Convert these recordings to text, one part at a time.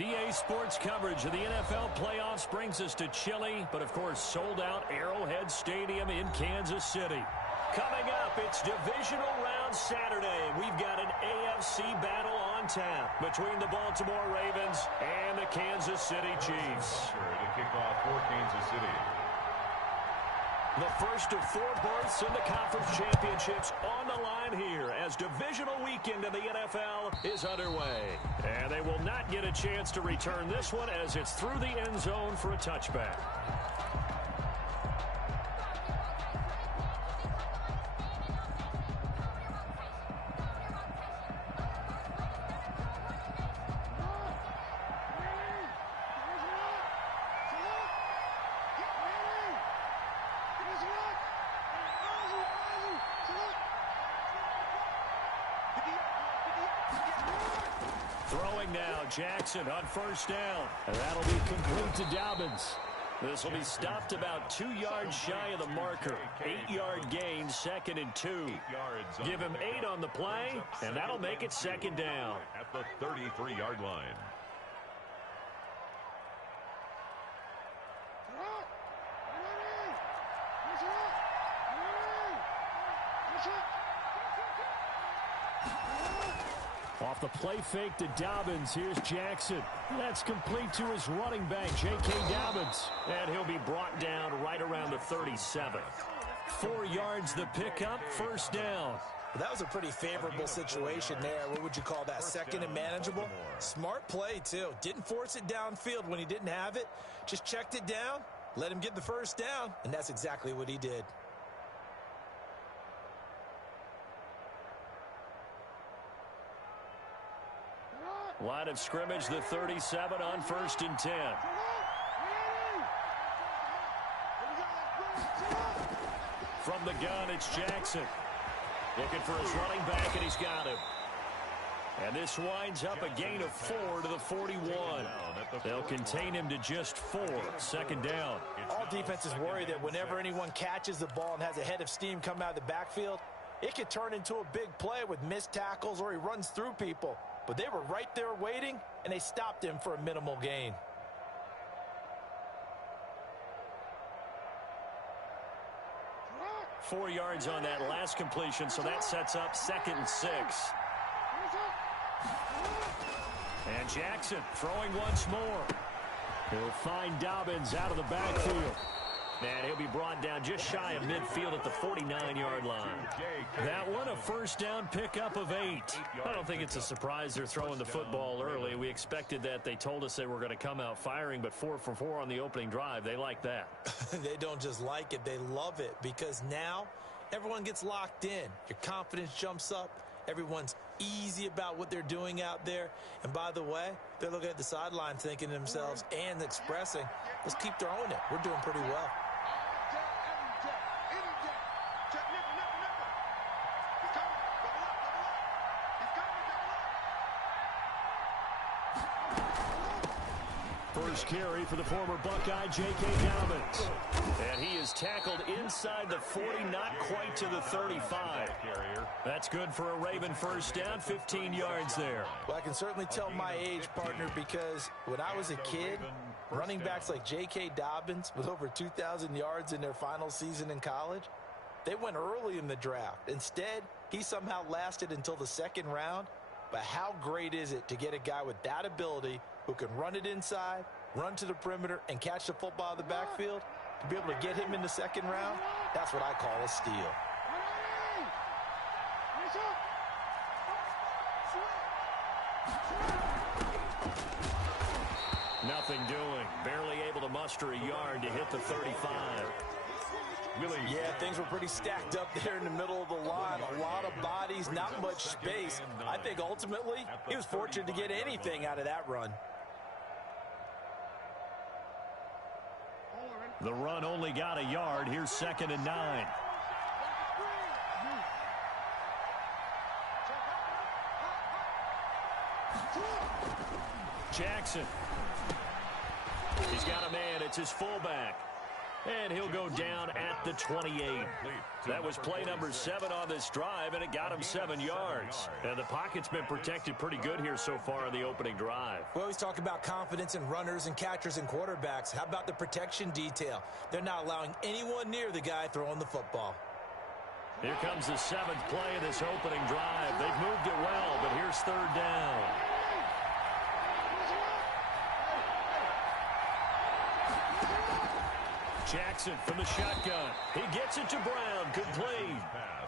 EA Sports coverage of the NFL playoffs brings us to chilly, but of course sold-out Arrowhead Stadium in Kansas City. Coming up, it's Divisional Round Saturday. We've got an AFC battle on tap between the Baltimore Ravens and the Kansas City Chiefs. To kick off for Kansas City. The first of 4 berths in the conference championships on the line here as divisional weekend in the NFL is underway. And they will not get a chance to return this one as it's through the end zone for a touchback. Throwing now, Jackson on first down. And that'll be complete to Dobbins. This will be stopped about 2 yards shy of the marker. 8-yard gain, 2nd and 2. Give him 8 on the play, and that'll make it 2nd down. At the 33-yard line. Off the play fake to Dobbins, here's Jackson. That's complete to his running back, J.K. Dobbins. And he'll be brought down right around the 37. 4 yards the pickup, first down. Well, that was a pretty favorable situation there. What would you call that, 2nd and manageable? Smart play, too. Didn't force it downfield when he didn't have it. Just checked it down, let him get the first down, and that's exactly what he did. Line of scrimmage, the 37 on 1st and 10. From the gun, it's Jackson. Looking for his running back, and he's got him. And this winds up a gain of 4 to the 41. They'll contain him to just 4, 2nd down. All defenses worry that whenever anyone catches the ball and has a head of steam come out of the backfield, it could turn into a big play with missed tackles or he runs through people. But they were right there waiting, and they stopped him for a minimal gain. Four yards on that last completion, so that sets up 2nd and 6. And Jackson throwing once more. He'll find Dobbins out of the backfield. And he'll be brought down just shy of midfield at the 49-yard line. That one, a first down pickup of 8. I don't think it's a surprise they're throwing the football early. We expected that. They told us they were going to come out firing, but 4 for 4 on the opening drive. They like that. They don't just like it, they love it, because now everyone gets locked in. Your confidence jumps up. Everyone's easy about what they're doing out there. And by the way, they're looking at the sideline thinking to themselves and expressing, let's keep throwing it. We're doing pretty well. First carry for the former Buckeye, J.K. Dobbins. And he is tackled inside the 40, not quite to the 35. That's good for a Raven first down, 15 yards there. Well, I can certainly tell my age, partner, because when I was a kid, running backs like J.K. Dobbins with over 2,000 yards in their final season in college, they went early in the draft. Instead, he somehow lasted until the 2nd round. But how great is it to get a guy with that ability who can run it inside, run to the perimeter, and catch the football in the backfield? To be able to get him in the 2nd round, that's what I call a steal. Nothing doing. Barely able to muster a yard to hit the 35. Yeah, things were pretty stacked up there in the middle of the line. A lot of bodies, not much space. I think ultimately he was fortunate to get anything out of that run. The run only got a yard. Here's 2nd and 9. Jackson. He's got a man. It's his fullback. And he'll go down at the 28. That was play number 7 on this drive, and it got him 7 yards. And the pocket's been protected pretty good here so far in the opening drive. We always talk about confidence in runners and catchers and quarterbacks. How about the protection detail? They're not allowing anyone near the guy throwing the football. Here comes the 7th play of this opening drive. They've moved it well, but here's 3rd down. Jackson from the shotgun. He gets it to Brown. Complete.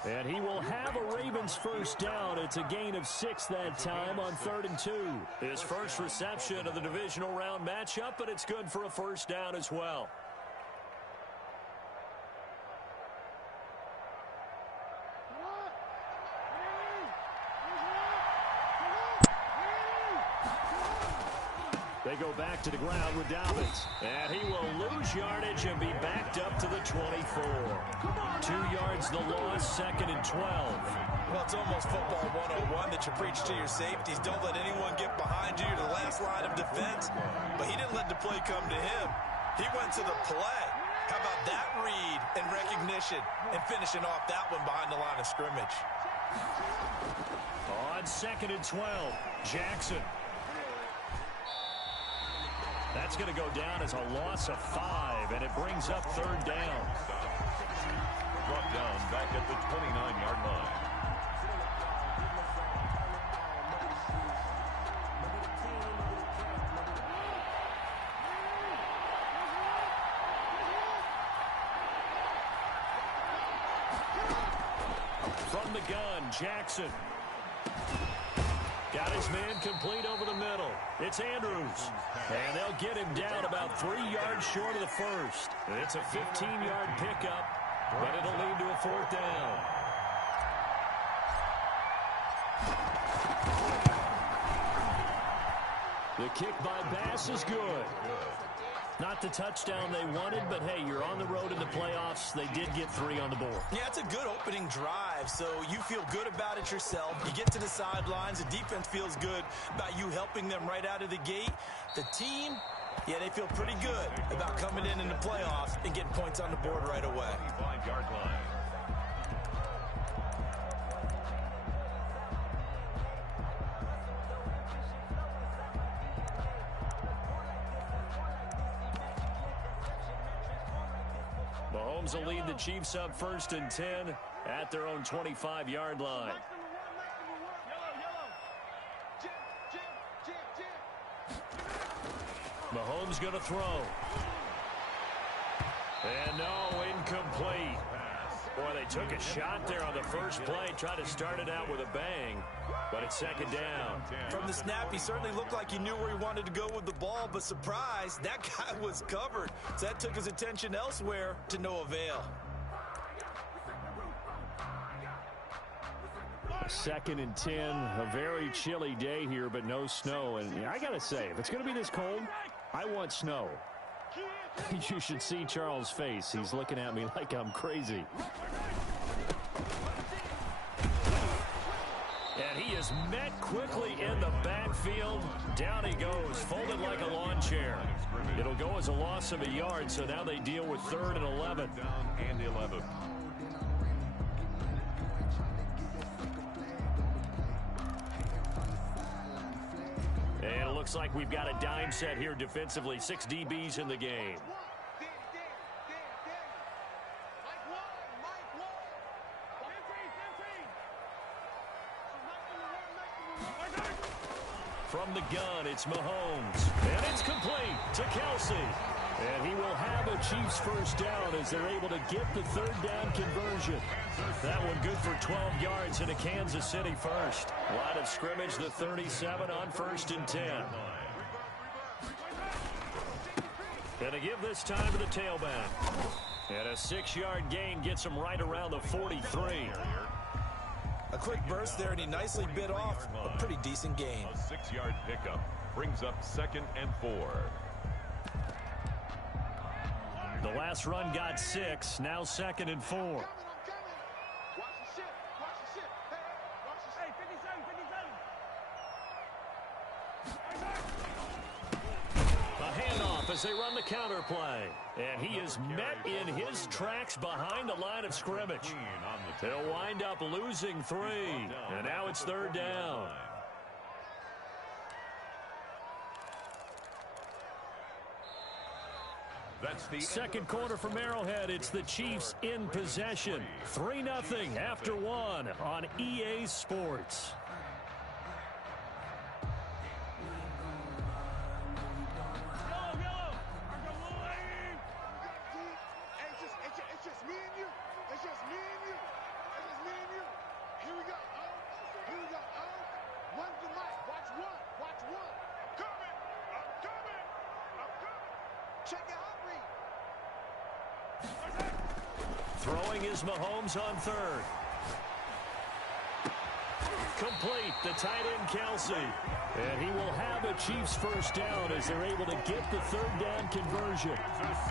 And he will have a Ravens first down. It's a gain of 6 that time on 3rd and 2. His first reception of the divisional round matchup, but it's good for a first down as well. They go back to the ground with Dobbins. And he will lose yardage and be backed up to the 24. 2 yards the loss, 2nd and 12. Well, it's almost football 101 that you preach to your safeties. Don't let anyone get behind you to the last line of defense. But he didn't let the play come to him. He went to the play. How about that read and recognition and finishing off that one behind the line of scrimmage? On 2nd and 12, Jackson. That's going to go down as a loss of 5, and it brings up 3rd down. Brought down back at the 29-yard line. From the gun, Jackson. Got his man complete over the middle. It's Andrews. And they'll get him down about 3 yards short of the first. It's a 15-yard pickup, but it'll lead to a 4th down. The kick by Bass is good. Not the touchdown they wanted, but hey, you're on the road in the playoffs. They did get 3 on the board. Yeah, it's a good opening drive, so you feel good about it yourself. You get to the sidelines. The defense feels good about you helping them right out of the gate. The team, yeah, they feel pretty good about coming in the playoffs and getting points on the board right away. 5-yard line. Mahomes will lead the Chiefs up 1st and 10 at their own 25-yard line. Mahomes going to throw. And no, incomplete. Boy, they took a shot there on the first play, tried to start it out with a bang, but it's 2nd down. From the snap, he certainly looked like he knew where he wanted to go with the ball, but surprise, that guy was covered. So that took his attention elsewhere to no avail. 2nd and 10, a very chilly day here, but no snow. And I got to say, if it's going to be this cold, I want snow. You should see Charles' face. He's looking at me like I'm crazy. And he is met quickly in the backfield. Down he goes, folded like a lawn chair. It'll go as a loss of a yard, so now they deal with 3rd and 11. Down and 11. And it looks like we've got a dime set here defensively. 6 DBs in the game. From the gun, it's Mahomes. And it's complete to Kelsey. And he will have a Chiefs first down as they're able to get the 3rd down conversion. That one good for 12 yards in a Kansas City first. Line of scrimmage, the 37 on 1st and 10. And to give this time to the tailback. And a 6-yard gain gets him right around the 43. A quick burst there, and he nicely bit off a pretty decent gain. A 6-yard pickup brings up 2nd and 4. The last run got 6, now 2nd and 4. A handoff off as they run the counter play. And he is met in his tracks behind the line of scrimmage. They'll wind up losing 3. And now it's 3rd down. That's the second quarter from Arrowhead. It's the Chiefs in possession. 3-0 after 1 on EA Sports. Throwing is Mahomes on 3rd. Complete, the tight end Kelsey. And he will have a Chiefs first down as they're able to get the 3rd down conversion.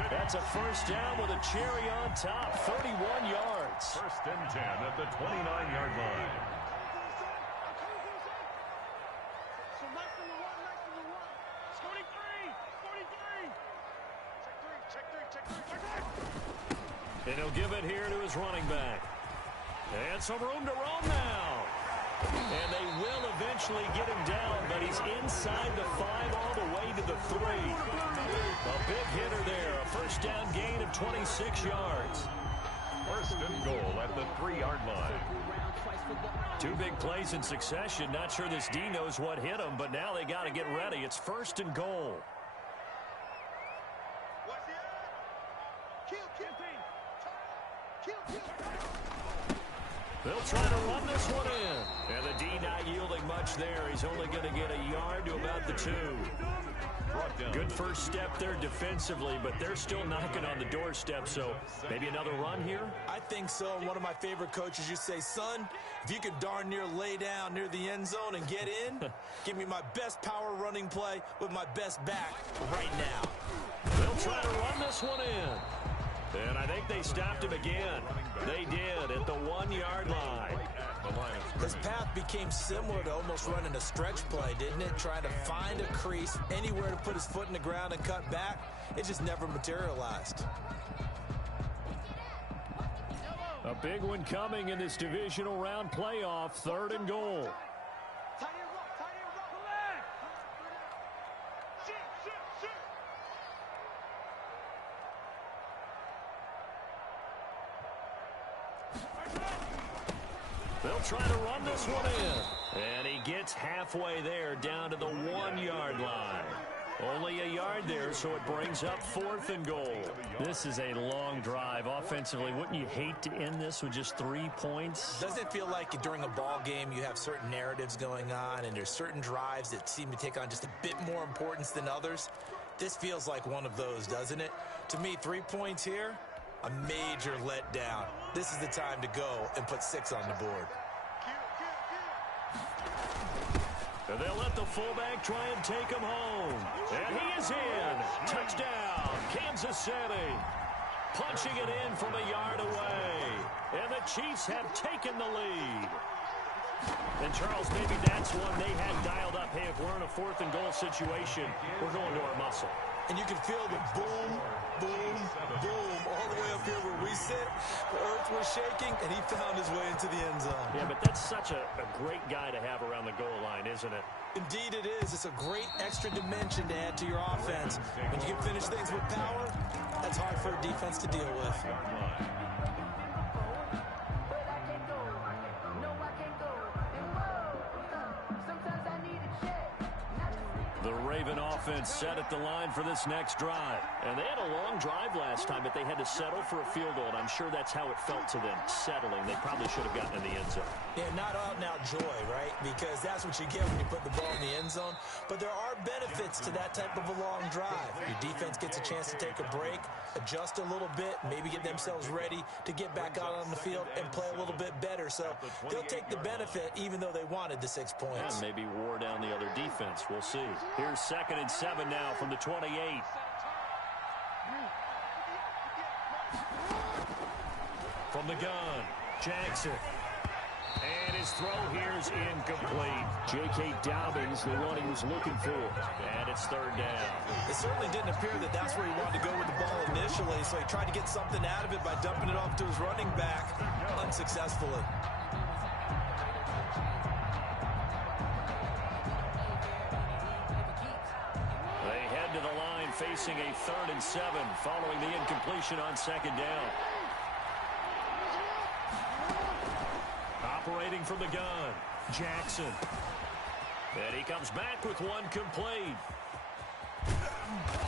That's a first down with a cherry on top, 31 yards. 1st and 10 at the 29-yard line. And he'll give it here to his running back. And some room to roam now. And they will eventually get him down, but he's inside the 5 all the way to the 3. A big hitter there. A first down gain of 26 yards. 1st and goal at the 3-yard line. 2 big plays in succession. Not sure this D knows what hit him, but now they got to get ready. It's 1st and goal. They'll try to run this one in. And the D not yielding much there. He's only going to get a yard to about the 2. Good first step there defensively, but they're still knocking on the doorstep, so maybe another run here? I think so. And one of my favorite coaches, you say, son, if you could darn near lay down near the end zone and get in, give me my best power running play with my best back right now. They'll try to run this one in. And I think they stopped him again. They did at the 1-yard line. His path became similar to almost running a stretch play, didn't it? Trying to find a crease, anywhere to put his foot in the ground and cut back. It just never materialized. A big one coming in this divisional round playoff, 3rd and goal. They'll try to run this one in. And he gets halfway there down to the 1-yard line. Only a yard there, so it brings up 4th and goal. This is a long drive offensively. Wouldn't you hate to end this with just 3 points? Doesn't it feel like during a ball game you have certain narratives going on and there's certain drives that seem to take on just a bit more importance than others? This feels like one of those, doesn't it? To me, 3 points here, a major letdown. This is the time to go and put 6 on the board. And they'll let the fullback try and take him home. And he is in. Touchdown, Kansas City. Punching it in from a yard away. And the Chiefs have taken the lead. And, Charles, maybe that's one they had dialed up. Hey, if we're in a 4th and goal situation, we're going to our muscle. And you can feel the boom, boom, boom all the way up here where we sit. The earth was shaking, and he found his way into the end zone. Yeah, but that's such a great guy to have around the goal line, isn't it? Indeed it is. It's a great extra dimension to add to your offense. When you can finish things with power, that's hard for a defense to deal with. The Raven offense set at the line for this next drive. And they had a long drive last time, but they had to settle for a field goal. And I'm sure that's how it felt to them, settling. They probably should have gotten in the end zone. Yeah, not out-and-out joy, right? Because that's what you get when you put the ball in the end zone. But there are benefits to that type of a long drive. Your defense gets a chance to take a break, adjust a little bit, maybe get themselves ready to get back out on the field and play a little bit better. So they'll take the benefit even though they wanted the 6 points. And maybe wore down the other defense. We'll see. Here's 2nd and 7 now from the 28. From the gun, Jackson. And his His throw here's incomplete. J.K. Dobbins, the one he was looking for. And it's third down. It certainly didn't appear that that's where he wanted to go with the ball initially, so he tried to get something out of it by dumping it off to his running back unsuccessfully. They head to the line facing a 3rd and 7 following the incompletion on second down. Operating from the gun, Jackson. And he comes back with one complete.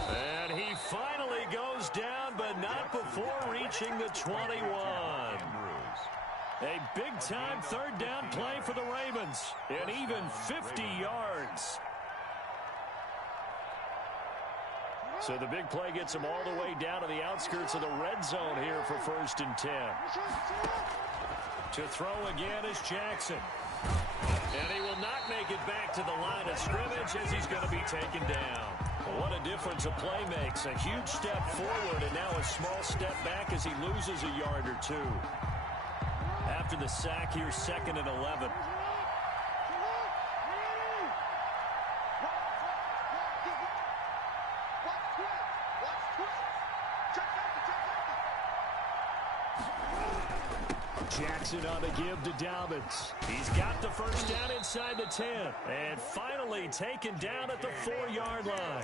And he finally goes down, but not before reaching the 21. A big-time 3rd down play for the Ravens. And even 50 yards. So the big play gets him all the way down to the outskirts of the red zone here for 1st and 10. To throw again is Jackson. And he will not make it back to the line of scrimmage as he's going to be taken down. What a difference a play makes. A huge step forward and now a small step back as he loses a yard or two. After the sack, here's 2nd and 11. Jackson on the give to Dobbins. He's got the first down inside the 10. And finally taken down at the 4-yard line.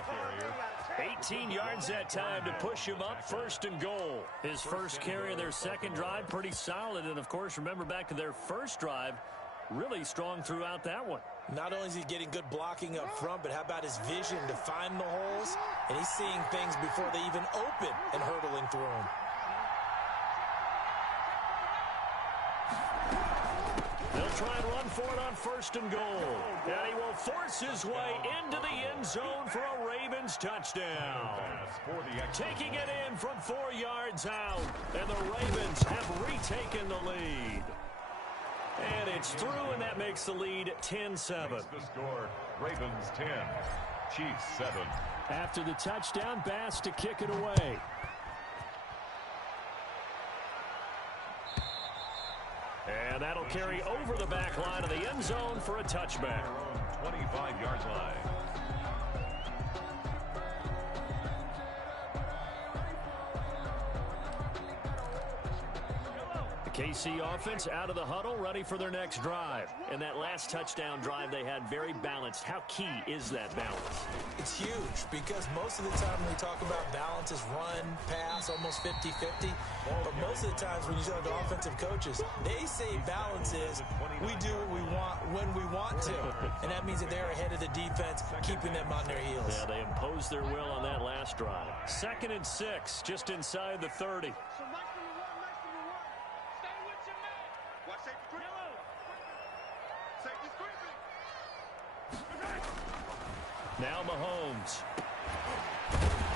18 yards that time to push him up 1st and goal. His first carry of their second drive, pretty solid. And, of course, remember back to their first drive, really strong throughout that one. Not only is he getting good blocking up front, but how about his vision to find the holes? And he's seeing things before they even open and hurtling through them. They'll try and run for it on 1st and goal. And he will force his way into the end zone for a Ravens touchdown. Taking it in from 4 yards out. And the Ravens have retaken the lead. And it's through, and that makes the lead 10-7. The score, Ravens 10, Chiefs 7. After the touchdown, Bass to kick it away. And that'll carry over the back line of the end zone for a touchback. 25-yard line. KC offense out of the huddle, ready for their next drive. And that last touchdown drive they had very balanced. How key is that balance? It's huge because most of the time when we talk about balance is run, pass, almost 50-50. But most of the times when you talk to offensive coaches, they say balance is we do what we want when we want to. And that means that they're ahead of the defense, keeping them on their heels. Yeah, they imposed their will on that last drive. 2nd and 6, just inside the 30. Now Mahomes.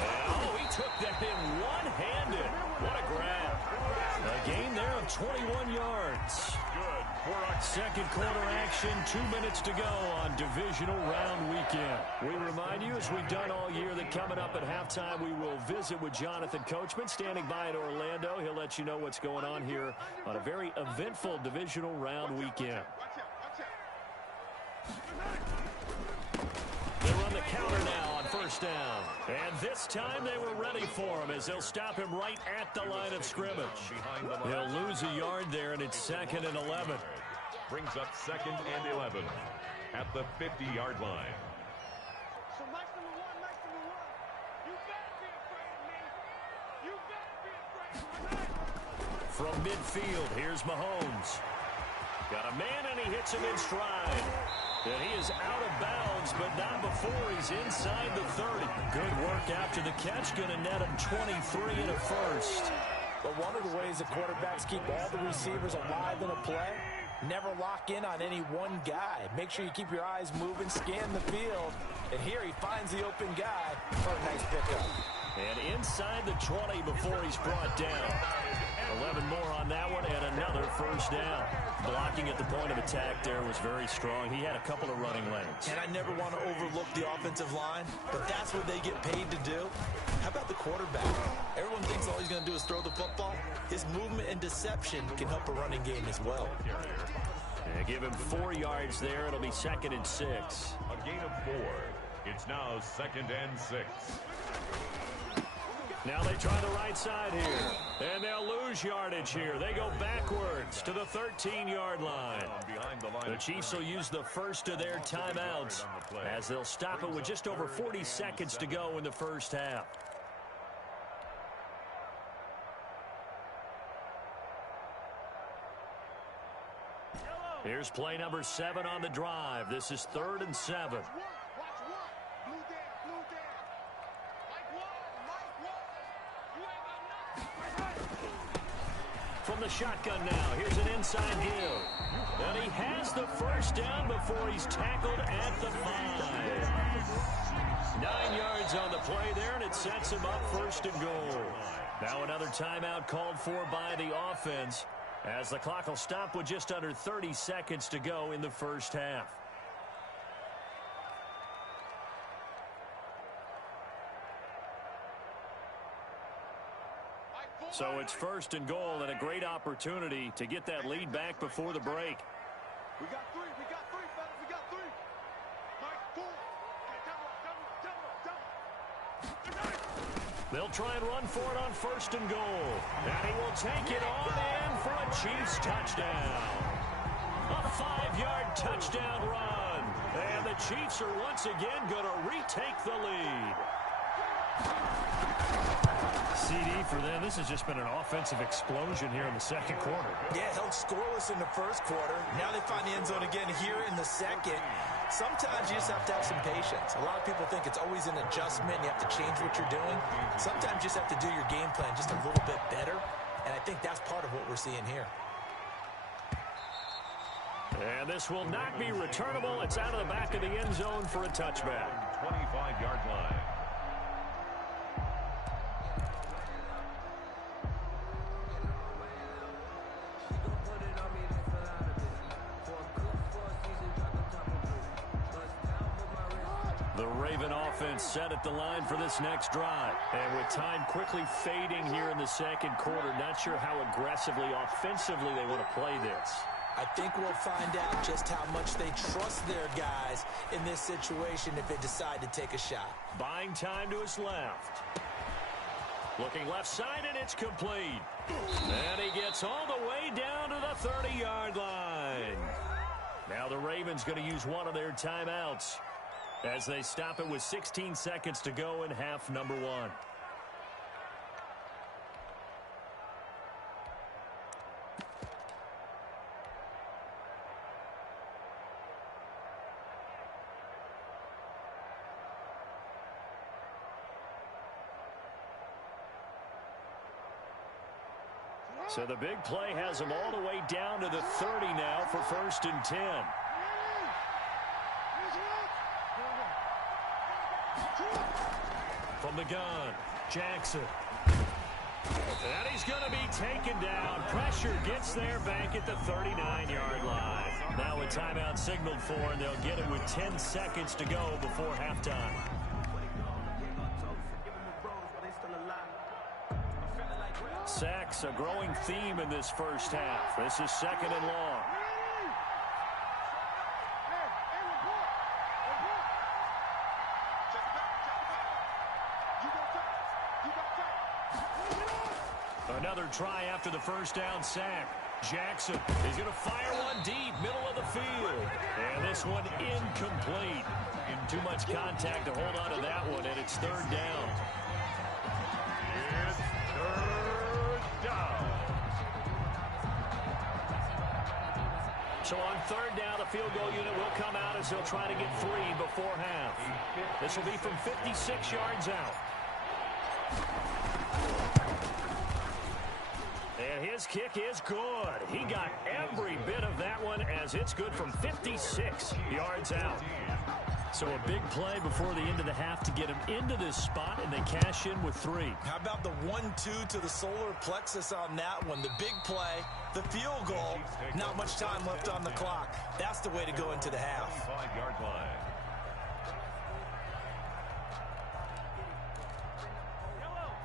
Oh, he took that in one-handed. What a grab. A gain there of 21 yards. Good. Second quarter action, 2 minutes to go on divisional round weekend. We remind you, as we've done all year, that coming up at halftime, we will visit with Jonathan Coachman, standing by in Orlando. He'll let you know what's going on here on a very eventful divisional round weekend. They run the counter now on 1st down. And this time they were ready for him as they'll stop him right at the line of scrimmage. He'll lose a yard there, and it's 2nd and 11. Brings up 2nd and 11 at the 50-yard line. So Mike number one, you better be afraid of me. You better be afraid of me. From midfield, here's Mahomes. Got a man, and he hits him in stride. And he is out of bounds, but not before he's inside the 30. Good work after the catch. Going to net him 23 and a first. But one of the ways the quarterbacks keep all the receivers alive in a play, never lock in on any one guy. Make sure you keep your eyes moving, scan the field. And here he finds the open guy for a nice pickup. And inside the 20 before he's brought down. 11 more on that one, and another first down. Blocking at the point of attack there was very strong. He had a couple of running lanes. And I never want to overlook the offensive line, but that's what they get paid to do. How about the quarterback? Everyone thinks all he's going to do is throw the football. His movement and deception can help a running game as well. And give him 4 yards there. It'll be 2nd and 6. A gain of 4. It's now 2nd and 6. Now they try the right side here, and they'll lose yardage here. They go backwards to the 13-yard line. The Chiefs will use the first of their timeouts as they'll stop it with just over 40 seconds to go in the first half. Here's play number 7 on the drive. This is 3rd and 7. From the shotgun now, here's an inside give. And he has the first down before he's tackled at the 5. 9 yards on the play there, and it sets him up 1st and goal. Now another timeout called for by the offense, as the clock will stop with just under 30 seconds to go in the first half. So it's 1st and goal, and a great opportunity to get that lead back before the break. We got 3, fellas, we got 3. Mike, 4. They'll try and run for it on 1st and goal. And he will take it on in for a Chiefs touchdown. A 5-yard touchdown run. And the Chiefs are once again going to retake the lead. CD for them, this has just been an offensive explosion here in the 2nd quarter. Yeah, held scoreless in the 1st quarter. Now they find the end zone again here in the 2nd. Sometimes you just have to have some patience. A lot of people think it's always an adjustment. You have to change what you're doing. Sometimes you just have to do your game plan just a little bit better. And I think that's part of what we're seeing here. And this will not be returnable. It's out of the back of the end zone for a touchback. 25-yard line. The Raven offense set at the line for this next drive. And with time quickly fading here in the 2nd quarter, not sure how aggressively, offensively they want to play this. I think we'll find out just how much they trust their guys in this situation if they decide to take a shot. Buying time to his left. Looking left side, and it's complete. And he gets all the way down to the 30-yard line. Now the Ravens going to use one of their timeouts as they stop it with 16 seconds to go in half number 1. So the big play has them all the way down to the 30 now for 1st and 10. From the gun, Jackson. And he's going to be taken down. Pressure gets there back at the 39-yard line. Now a timeout signaled for, and they'll get it with 10 seconds to go before halftime. Sacks, a growing theme in this first half. This is 2nd and long. Another try after the first down sack. Jackson is going to fire one deep, middle of the field. And this one incomplete. Too much contact to hold on to that one, and it's 3rd down. It's 3rd down. So on 3rd down, the field goal unit will come out as they'll try to get 3 before half. This will be from 56 yards out. And his kick is good. He got every bit of that one as it's good from 56 yards out. So a big play before the end of the half to get him into this spot, and they cash in with 3. How about the 1-2 to the solar plexus on that one? The big play, the field goal, not much time left on the clock. That's the way to go into the half. 25-yard line.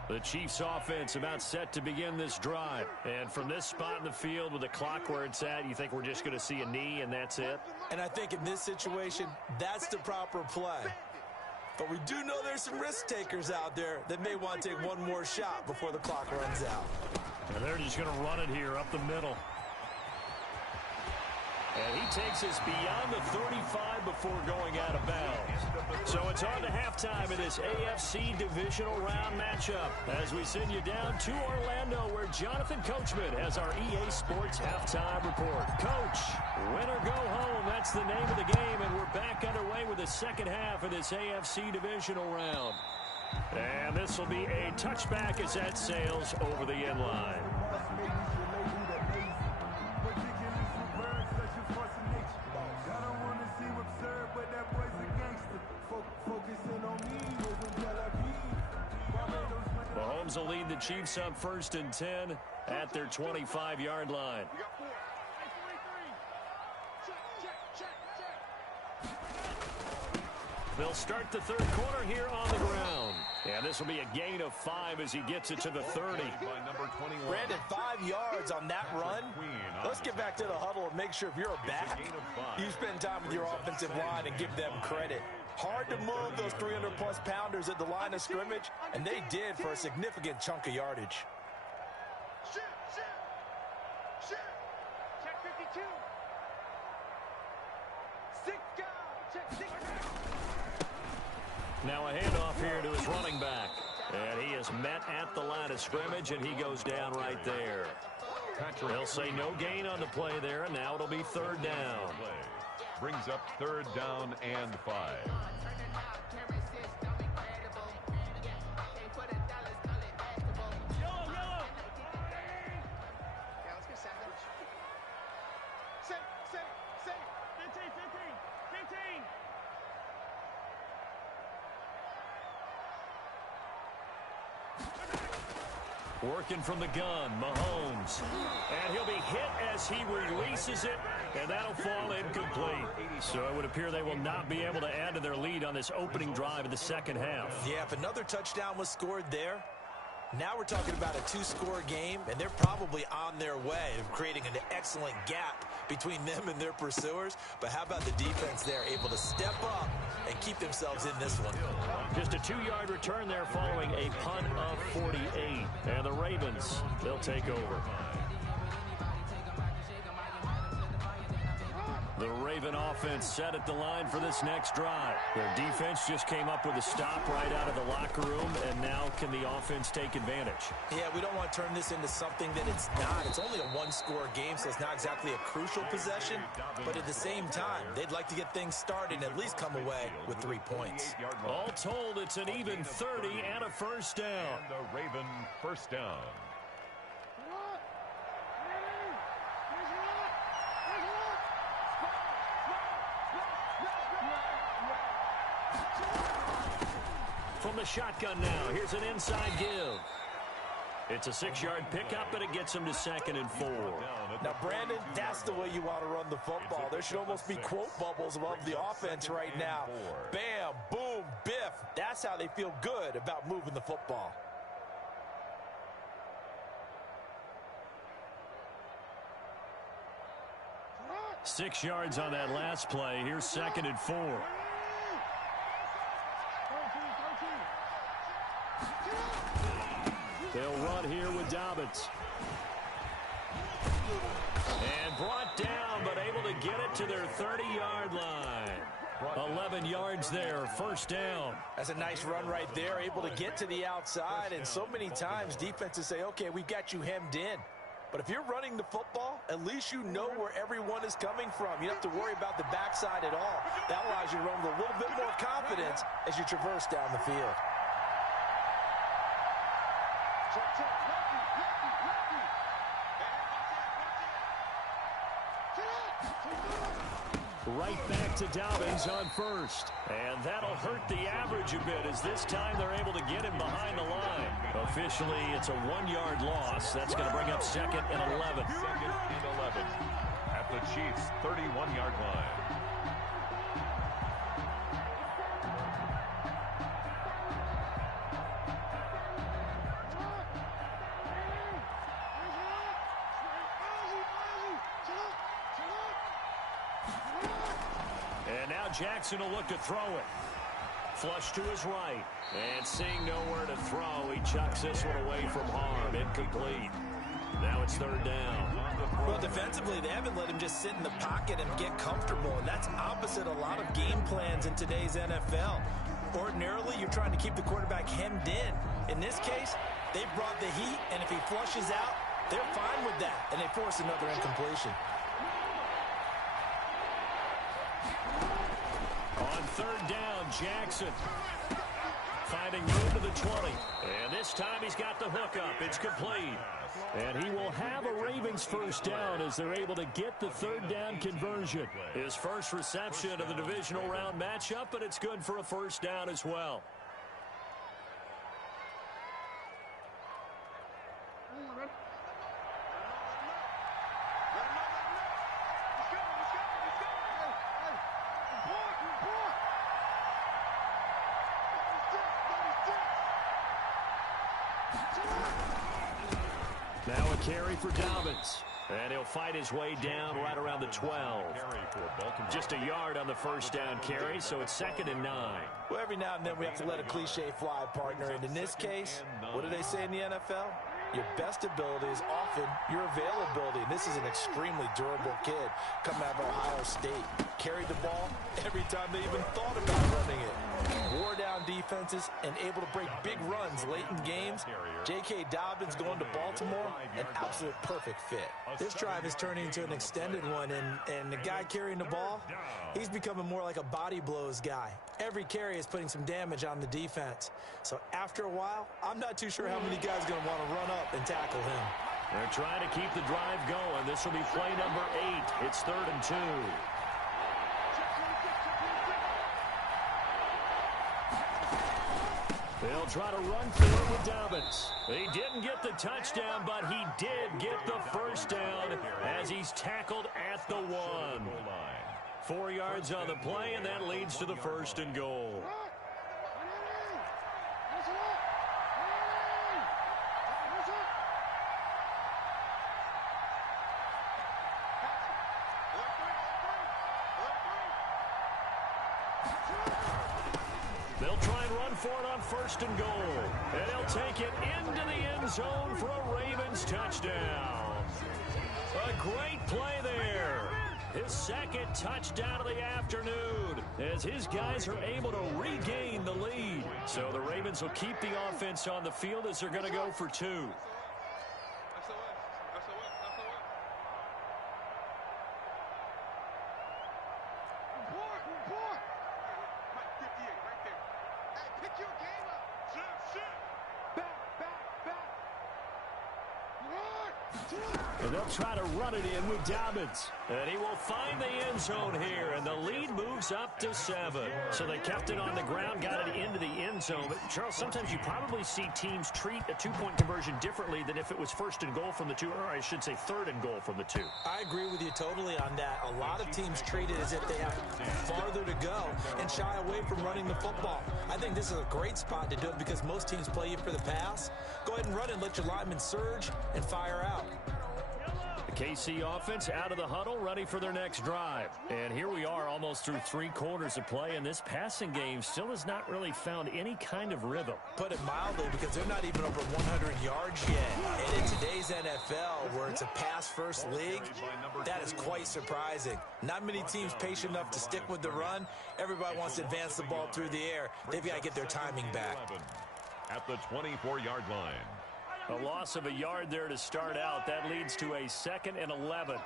The Chiefs offense about set to begin this drive. And from this spot in the field with the clock where it's at, you think we're just going to see a knee and that's it? And I think in this situation, that's the proper play. But we do know there's some risk takers out there that may want to take one more shot before the clock runs out. And they're just going to run it here up the middle. And he takes us beyond the 35 before going out of bounds. So it's on to halftime in this AFC divisional round matchup as we send you down to Orlando where Jonathan Coachman has our EA Sports halftime report. Coach, win or go home, that's the name of the game, and we're back underway with the second half of this AFC divisional round. And this will be a touchback as that sails over the end line. Mahomes will lead the Chiefs up 1st and 10 at their 25-yard line. They'll start the third quarter here on the ground. And this will be a gain of 5 as he gets it to the 30. Brandon, 5 yards on that run. Let's get back to the huddle and make sure if you're a back, you spend time with your offensive line and give them credit. Hard to move those 300-plus pounders at the line of scrimmage, and they did for a significant chunk of yardage. Check 52. 6 guys. Check 6 guys. Now a handoff here to his running back. And he is met at the line of scrimmage, and he goes down right there. They'll say no gain on the play there, and now it'll be 3rd down. Brings up 3rd down and 5. Working from the gun, Mahomes. And he'll be hit as he releases it, and that'll fall incomplete. So it would appear they will not be able to add to their lead on this opening drive of the second half. Yeah, if another touchdown was scored there, now we're talking about a 2-score game, and they're probably on their way of creating an excellent gap between them and their pursuers. But how about the defense there, able to step up and keep themselves in this one? Just a 2-yard return there following a punt of 48. And the Ravens, they'll take over. The Raven offense set at the line for this next drive. Their defense just came up with a stop right out of the locker room, and now can the offense take advantage? Yeah, we don't want to turn this into something that it's not. It's only a 1-score game, so it's not exactly a crucial possession. But at the same time, they'd like to get things started and at least come away with 3 points. All told, it's an even 30 and a 1st down. And the Raven 1st down. From the shotgun now, here's an inside give. It's a 6-yard pickup, and it gets him to 2nd and 4. Now, Brandon, that's the way you want to run the football. There should almost be quote bubbles above the offense right now. Bam, boom, biff. That's how they feel good about moving the football. Six yards on that last play. Here's 2nd and 4. They'll run here with Dobbins. And brought down, but able to get it to their 30-yard line. 11 yards there, 1st down. That's a nice run right there, able to get to the outside. And so many times defenses say, okay, we've got you hemmed in. But if you're running the football, at least you know where everyone is coming from. You don't have to worry about the backside at all. That allows you to run with a little bit more confidence as you traverse down the field. Right back to Dobbins on 1st. And that'll hurt the average a bit as this time they're able to get him behind the line. Officially, it's a 1-yard loss. That's going to bring up 2nd and 11. 2nd and 11 at the Chiefs' 31-yard line. And now Jackson will look to throw it. Flush to his right. And seeing nowhere to throw, he chucks this one away from harm. Incomplete. Now it's third down. Well, defensively, they haven't let him just sit in the pocket and get comfortable, and that's opposite a lot of game plans in today's NFL. Ordinarily, you're trying to keep the quarterback hemmed in. In this case, they brought the heat, and if he flushes out, they're fine with that, and they force another incompletion. On third down, Jackson finding room to the 20. And this time he's got the hookup. It's complete. And he will have a Ravens first down as they're able to get the third down conversion. His first reception of the divisional round matchup, but it's good for a first down as well. Now a carry for Dobbins. And he'll fight his way down right around the 12. Just a yard on the first down carry, so it's 2nd and 9. Well, every now and then we have to let a cliche fly, partner. And in this case, what do they say in the NFL? Your best ability is often your availability. And this is an extremely durable kid coming out of Ohio State. Carried the ball every time they even thought about running it. Wore down defenses and able to break big runs late in games. J.K. Dobbins going to Baltimore, an absolute perfect fit. This drive is turning into an extended one, and the guy carrying the ball, he's becoming more like a body blows guy. Every carry is putting some damage on the defense. So after a while, I'm not too sure how many guys are going to want to run up and tackle him. They're trying to keep the drive going. This will be play number 8. It's 3rd and 2. They'll try to run for it with Dobbins. He didn't get the touchdown, but he did get the first down as he's tackled at the 1. 4 yards on the play, and that leads to the 1st and goal. They'll try and run for it on 1st and goal. And they'll take it into the end zone for a Ravens touchdown. A great play there. His 2nd touchdown of the afternoon as his guys are able to regain the lead. So the Ravens will keep the offense on the field as they're going to go for 2. And they'll try to run it in with Dobbins. And he will find the end zone here, and the lead moves up to 7. So they kept it on the ground, got it into the end zone. But, Charles, sometimes you probably see teams treat a two-point conversion differently than if it was 1st and goal from the 2, or I should say 3rd and goal from the 2. I agree with you totally on that. A lot of teams treat it as if they have farther to go and shy away from running the football. I think this is a great spot to do it because most teams play you for the pass. Go ahead and run and let your linemen surge and fire out. The KC offense out of the huddle, ready for their next drive. And here we are almost through 3 quarters of play, and this passing game still has not really found any kind of rhythm. Put it mildly, because they're not even over 100 yards yet. And in today's NFL, where it's a pass-first league, that is quite surprising. Not many teams patient enough to stick with the run. Everybody wants to advance the ball through the air. They've got to get their timing back. At the 24-yard line. A loss of a yard there to start out. That leads to a 2nd and 11.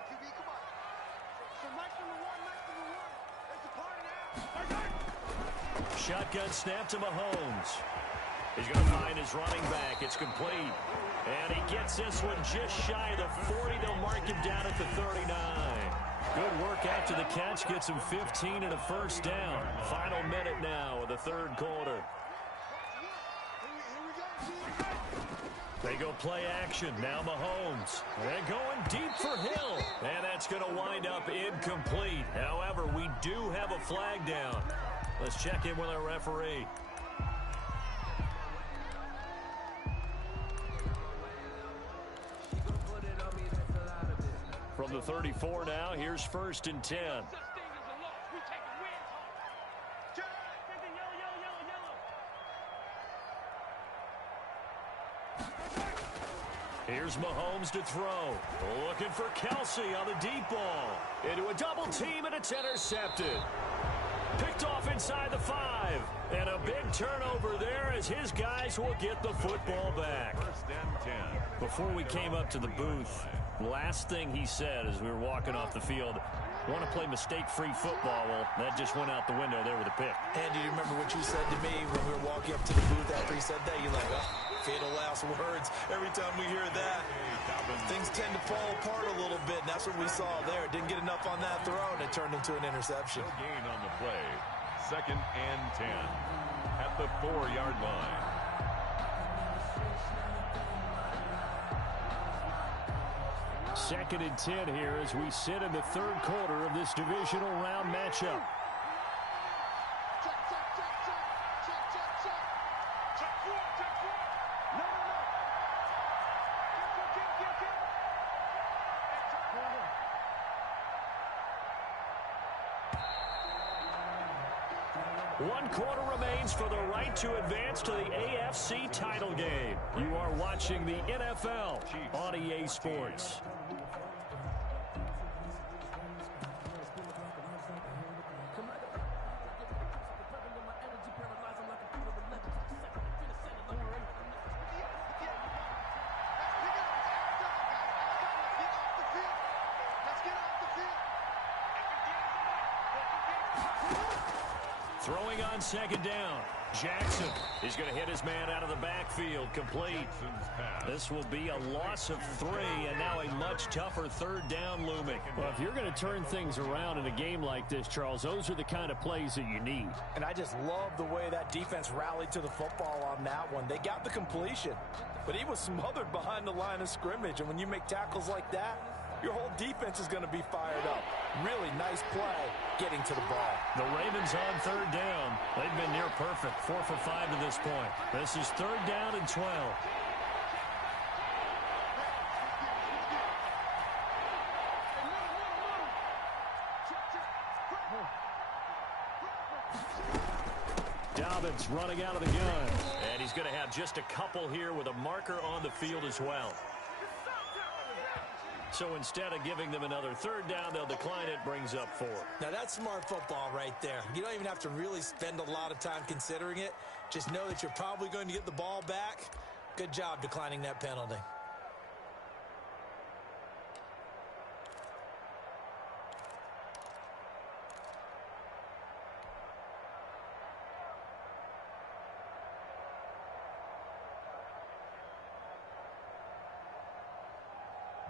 Shotgun snap to Mahomes. He's going to find his running back. It's complete. And he gets this one just shy of the 40. They'll mark him down at the 39. Good work after the catch. Gets him 15 and a first down. Final minute now of the 3rd quarter. They go play action. Now Mahomes. And going deep for Hill. And that's going to wind up incomplete. However, we do have a flag down. Let's check in with our referee. From the 34 now, here's 1st and 10. Here's Mahomes to throw. Looking for Kelsey on the deep ball. Into a double team, and it's intercepted. Picked off inside the 5. And a big turnover there as his guys will get the football back. First and 10. Before we came up to the booth, last thing he said as we were walking off the field, want to play mistake-free football. Well, that just went out the window there with a pick. Andy, do you remember what you said to me when we were walking up to the booth after he said that? You're like, oh, fatal last words. Every time we hear that, things tend to fall apart a little bit, and that's what we saw there. Didn't get enough on that throw, and it turned into an interception. No gain on the play. Second and 10 at the 4-yard line. Second and 10 here as we sit in the third quarter of this divisional round matchup. One quarter remains for the right to advance to the AFC title game. You are watching the NFL on EA Sports. Throwing on second down. Jackson is going to hit his man out of the backfield. Complete. This will be a loss of 3, and now a much tougher third down looming. Well, if you're going to turn things around in a game like this, Charles, those are the kind of plays that you need. And I just love the way that defense rallied to the football on that one. They got the completion, but he was smothered behind the line of scrimmage. And when you make tackles like that, your whole defense is going to be fired up. Really nice play getting to the ball. The Ravens on third down. They've been near perfect. 4 for 5 to this point. This is third down and 12. Dobbins running out of the gun. And he's going to have just a couple here with a marker on the field as well. So instead of giving them another third down, they'll decline it, brings up 4. Now that's smart football right there. You don't even have to really spend a lot of time considering it. Just know that you're probably going to get the ball back. Good job declining that penalty.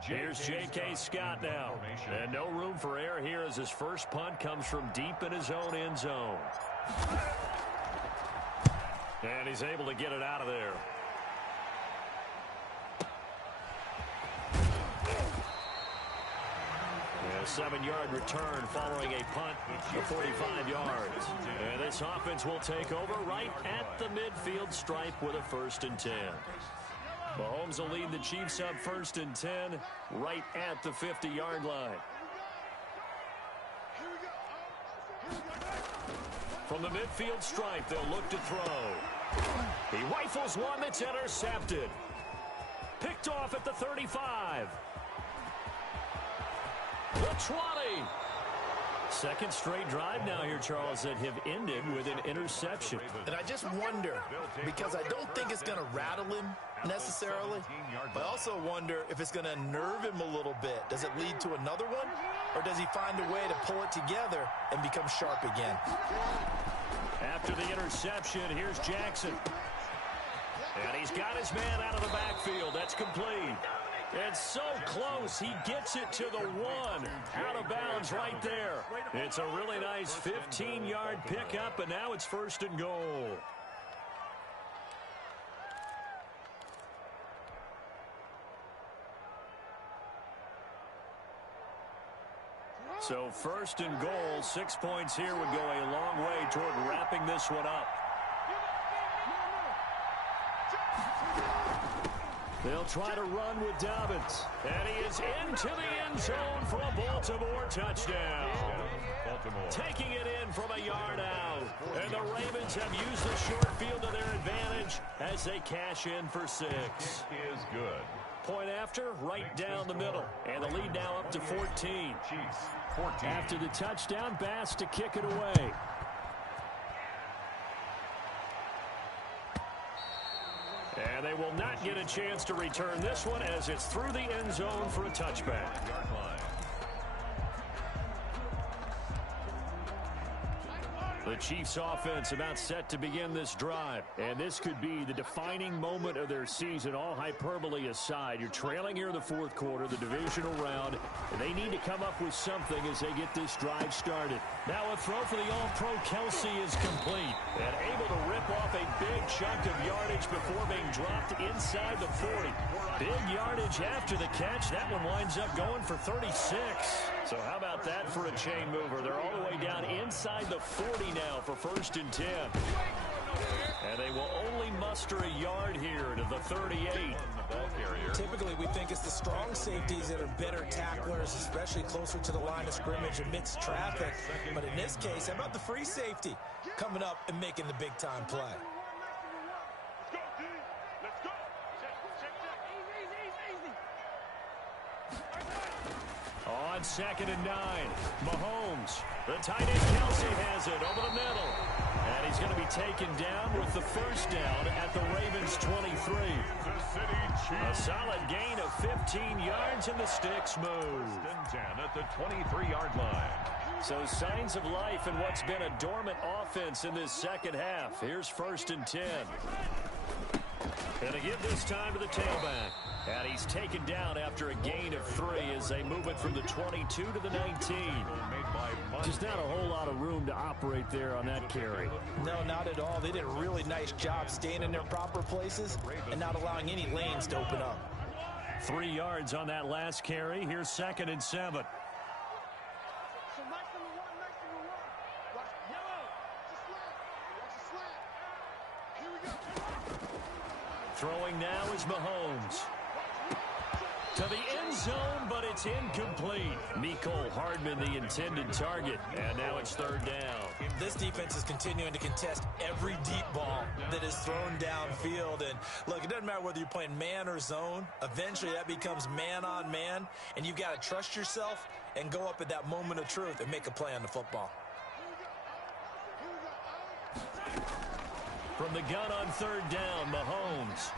Here's J.K. Scott now. And no room for error here as his first punt comes from deep in his own end zone. And he's able to get it out of there. And a 7-yard return following a punt of 45 yards. And this offense will take over right at the midfield stripe with a first and 10. Mahomes will lead the Chiefs up first and 10 right at the 50-yard line. From the midfield stripe, they'll look to throw. He rifles one that's intercepted. Picked off at the 35. The 20. Second straight drive now here, Charles, that have ended with an interception. And I just wonder, because I don't think it's going to rattle him necessarily, but I also wonder if it's going to nerve him a little bit. Does it lead to another one, or does he find a way to pull it together and become sharp again? After the interception, here's Jackson. And he's got his man out of the backfield. That's complete. It's so close. He gets it to the 1. Out of bounds right there. It's a really nice 15-yard pickup, and now it's first and goal. So first and goal, 6 points here would go a long way toward wrapping this one up. They'll try to run with Dobbins. And he is into the end zone for a Baltimore touchdown. Taking it in from a yard out. And the Ravens have used the short field to their advantage as they cash in for 6. Is good. point after, right down the middle. And the lead now up to 14. Chiefs, 14. After the touchdown, Bass to kick it away. And they will not get a chance to return this one as it's through the end zone for a touchback. The Chiefs offense about set to begin this drive. And this could be the defining moment of their season, all hyperbole aside. You're trailing here in the fourth quarter, the divisional round, and they need to come up with something as they get this drive started. Now a throw for the All-Pro Kelce is complete and able to rip off a big chunk of yardage before being dropped inside the 40. Big yardage after the catch. That one winds up going for 36. So how about that for a chain mover? They're all the way down inside the 40 now for 1st and 10. And they will only muster a yard here to the 38. Typically, we think it's the strong safeties that are better tacklers, especially closer to the line of scrimmage amidst traffic. But in this case, how about the free safety coming up and making the big-time play? On 2nd and 9, Mahomes. The tight end Kelce has it over the middle. And he's going to be taken down with the first down at the Ravens' 23. A solid gain of 15 yards, and the sticks move. 10 at the 23-yard line. So signs of life in what's been a dormant offense in this second half. Here's 1st and 10. And to give this time to the tailback. And he's taken down after a gain of 3 as they move it from the 22 to the 19. Just not a whole lot of room to operate there on that carry. No, not at all. They did a really nice job staying in their proper places and not allowing any lanes to open up. 3 yards on that last carry. Here's 2nd and 7. Throwing now is Mahomes. To the end zone, but it's incomplete. Mecole Hardman, the intended target. And now it's 3rd down. This defense is continuing to contest every deep ball that is thrown downfield. And look, it doesn't matter whether you're playing man or zone. Eventually, that becomes man on man. And you've got to trust yourself and go up at that moment of truth and make a play on the football. From the gun on 3rd down, Mahomes.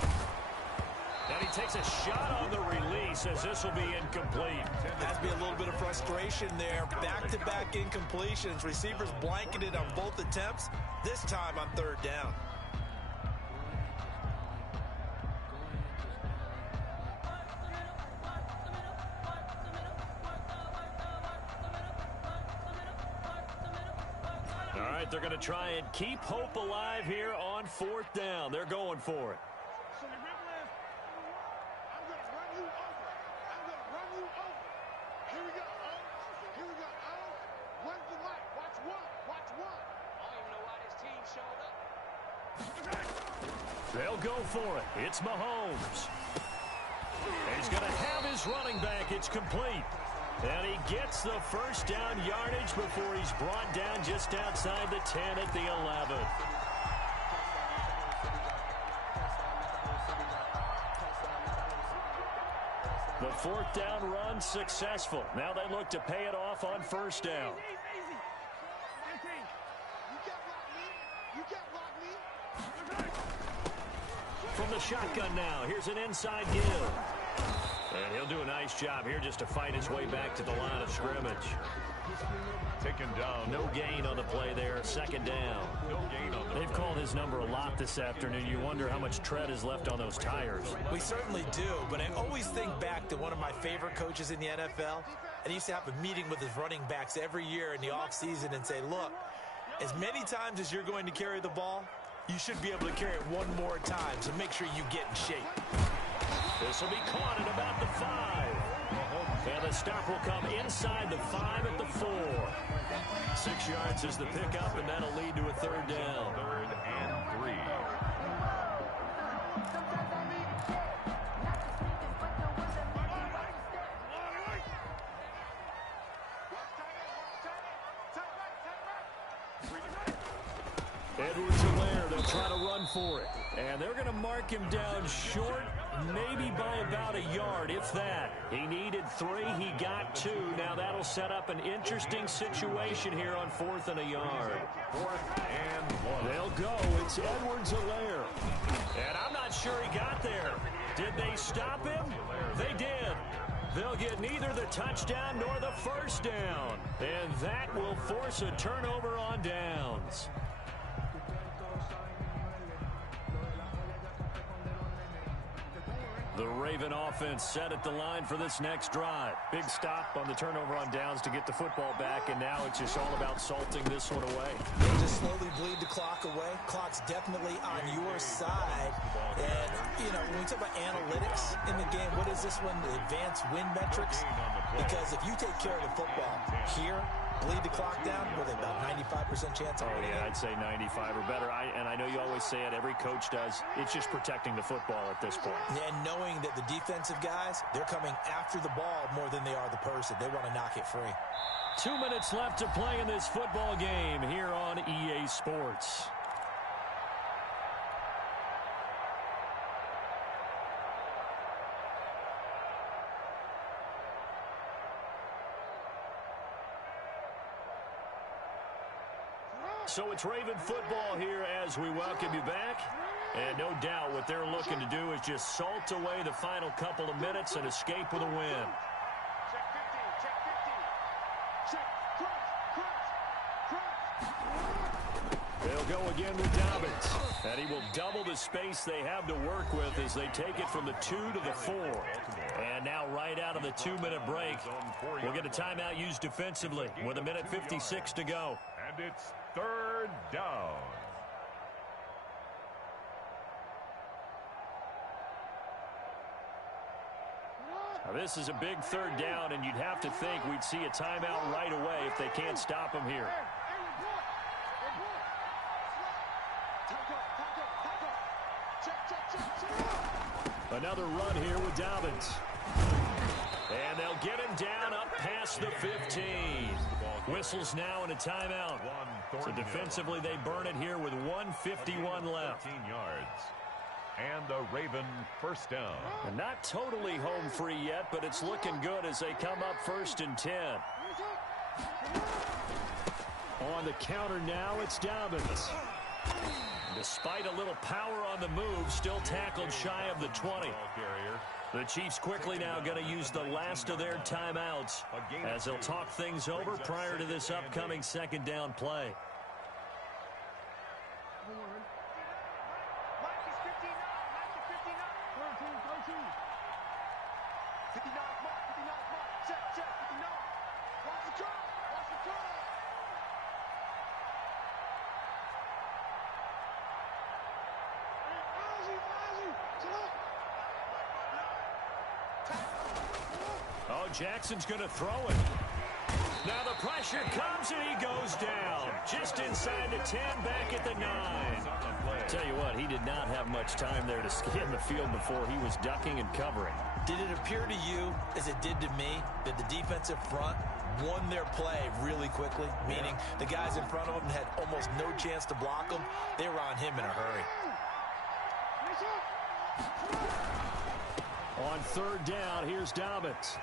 And he takes a shot on the release as this will be incomplete. Has to be a little bit of frustration there. Back-to-back incompletions. Receivers blanketed on both attempts, this time on 3rd down. All right, they're going to try and keep hope alive here on 4th down. They're going for it. They'll go for it. It's Mahomes. He's going to have his running back. It's complete. And he gets the first down yardage before he's brought down just outside the 10 at the 11. The 4th down run successful. Now they look to pay it off on 1st down. From the shotgun now, here's an inside give. And he'll do a nice job here just to fight his way back to the line of scrimmage. Taken down. No gain on the play there, 2nd down. No gain on the They've called his number a lot this afternoon. You wonder how much tread is left on those tires. We certainly do, but I always think back to one of my favorite coaches in the NFL. And he used to have a meeting with his running backs every year in the offseason and say, look, as many times as you're going to carry the ball, you should be able to carry it one more time, so make sure you get in shape. This will be caught at about the 5. And the stop will come inside the 5 at the 4. 6 yards is the pickup, and that'll lead to a 3rd down. 3rd and 3. Edwards-Helaire, they'll try to run for it. And they're going to mark him down short maybe by about a yard, if that. He needed 3. He got 2. Now that'll set up an interesting situation here on 4th and a yard. 4th and 1. They'll go. It's Edwards-Helaire. And I'm not sure he got there. Did they stop him? They did. They'll get neither the touchdown nor the first down. And that will force a turnover on downs. The Raven offense set at the line for this next drive. Big stop on the turnover on downs to get the football back, and now it's just all about salting this one away. They just slowly bleed the clock away. Clock's definitely on your side. And, you know, when we talk about analytics in the game, what is this one? The advanced win metrics? Because if you take care of the football here, bleed the clock down with about 95% chance of winning. Yeah, I'd say 95 or better. And I know you always say it, every coach does. It's just protecting the football at this point. And knowing that the defensive guys, they're coming after the ball more than they are the person. They want to knock it free. 2 minutes left to play in this football game here on EA Sports. So it's Raven football here as we welcome you back. And no doubt what they're looking to do is just salt away the final couple of minutes and escape with a win. Check 15, check 15. Check, cross. They'll go again with Dobbins. And he will double the space they have to work with as they take it from the 2 to the 4. And now right out of the 2-minute break, we'll get a timeout used defensively with 1:56 to go. And it's 3rd down. Now this is a big 3rd down, and you'd have to think we'd see a timeout right away if they can't stop him here. Another run here with Dobbins. And they'll get him down up past the 15. Whistles now in a timeout. So defensively they burn it here with 1:51 left. 15 yards. And a Raven first down. And not totally home free yet, but it's looking good as they come up 1st and 10. On the counter now, it's Dobbins. Despite a little power on the move, still tackled shy of the 20. The Chiefs quickly now going to use the last of their timeouts as they'll talk things over prior to this upcoming 2nd down play. Mike is 59. Mike is 59. 13. 59 Mark. 59 Mark. Check, 59. Watch the curve. Watch the curve. Oh, Jackson's going to throw it. Now the pressure comes and he goes down. Just inside the 10, back at the 9. Tell you what, he did not have much time there to scan the field before he was ducking and covering. Did it appear to you, as it did to me, that the defensive front won their play really quickly? Meaning the guys in front of them had almost no chance to block him. They were on him in a hurry. On 3rd down, here's Dobbins.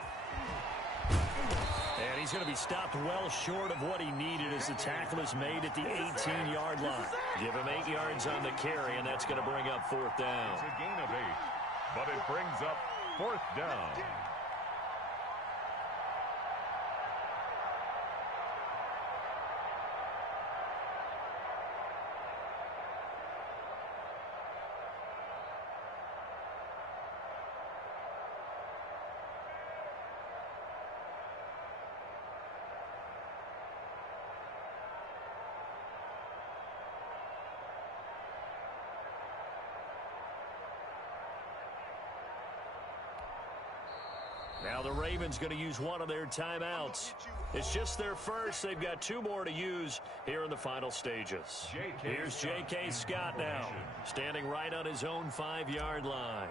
And he's going to be stopped well short of what he needed as the tackle is made at the 18-yard line. Give him 8 yards on the carry, and that's going to bring up 4th down. It's a gain of 8, but it brings up 4th down. Now the Ravens going to use one of their timeouts. It's just their first. They've got 2 more to use here in the final stages. Here's J.K. Scott now, standing right on his own 5-yard line.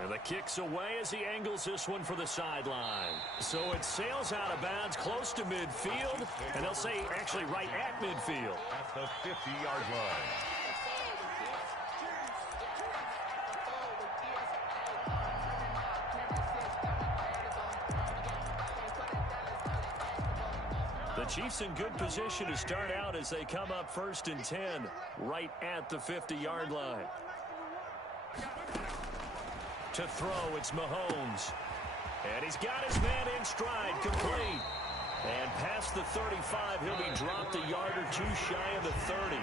And the kick's away as he angles this one for the sideline. So it sails out of bounds close to midfield, and they'll say actually right at midfield. At the 50-yard line. Chiefs in good position to start out as they come up 1st and 10 right at the 50-yard line. To throw, it's Mahomes. And he's got his man in stride, complete. And past the 35, he'll be dropped a yard or two shy of the 30.